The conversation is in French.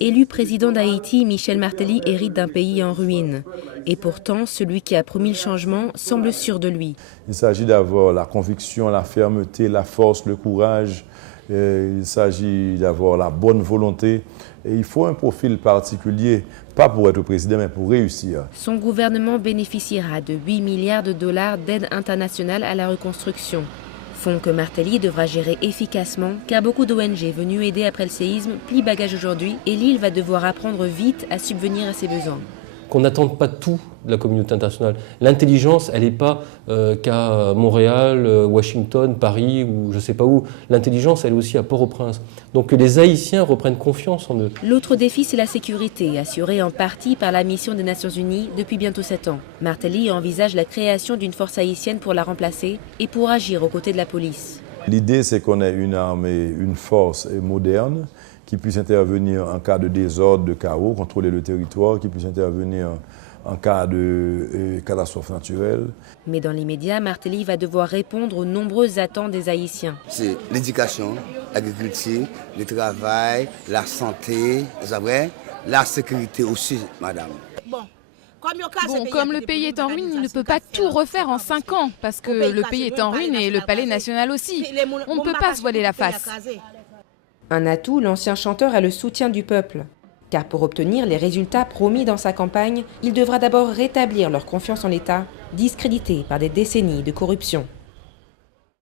Élu président d'Haïti, Michel Martelly hérite d'un pays en ruine. Et pourtant, celui qui a promis le changement semble sûr de lui. Il s'agit d'avoir la conviction, la fermeté, la force, le courage. Il s'agit d'avoir la bonne volonté. Et il faut un profil particulier, pas pour être président, mais pour réussir. Son gouvernement bénéficiera de 8 milliards de dollars d'aide internationale à la reconstruction. Fonds que Martelly devra gérer efficacement, car beaucoup d'ONG venues aider après le séisme plient bagage aujourd'hui et l'île va devoir apprendre vite à subvenir à ses besoins. Qu'on n'attende pas tout de la communauté internationale. L'intelligence, elle n'est pas qu'à Montréal, Washington, Paris ou je ne sais pas où. L'intelligence, elle est aussi à Port-au-Prince. Donc que les Haïtiens reprennent confiance en eux. L'autre défi, c'est la sécurité, assurée en partie par la mission des Nations Unies depuis bientôt 7 ans. Martelly envisage la création d'une force haïtienne pour la remplacer et pour agir aux côtés de la police. L'idée, c'est qu'on ait une armée, une force moderne, qui puisse intervenir en cas de désordre, de chaos, contrôler le territoire, qui puisse intervenir en cas de catastrophe naturelle. Mais dans l'immédiat, Martelly va devoir répondre aux nombreuses attentes des Haïtiens. C'est l'éducation, l'agriculture, le travail, la santé, la sécurité aussi, madame. Bon, comme le pays est en ruine, il ne peut pas tout refaire en 5 ans, parce que le pays est en ruine et le palais national aussi. On ne peut pas se voiler la face. Un atout, l'ancien chanteur a le soutien du peuple. Car pour obtenir les résultats promis dans sa campagne, il devra d'abord rétablir leur confiance en l'État, discrédité par des décennies de corruption.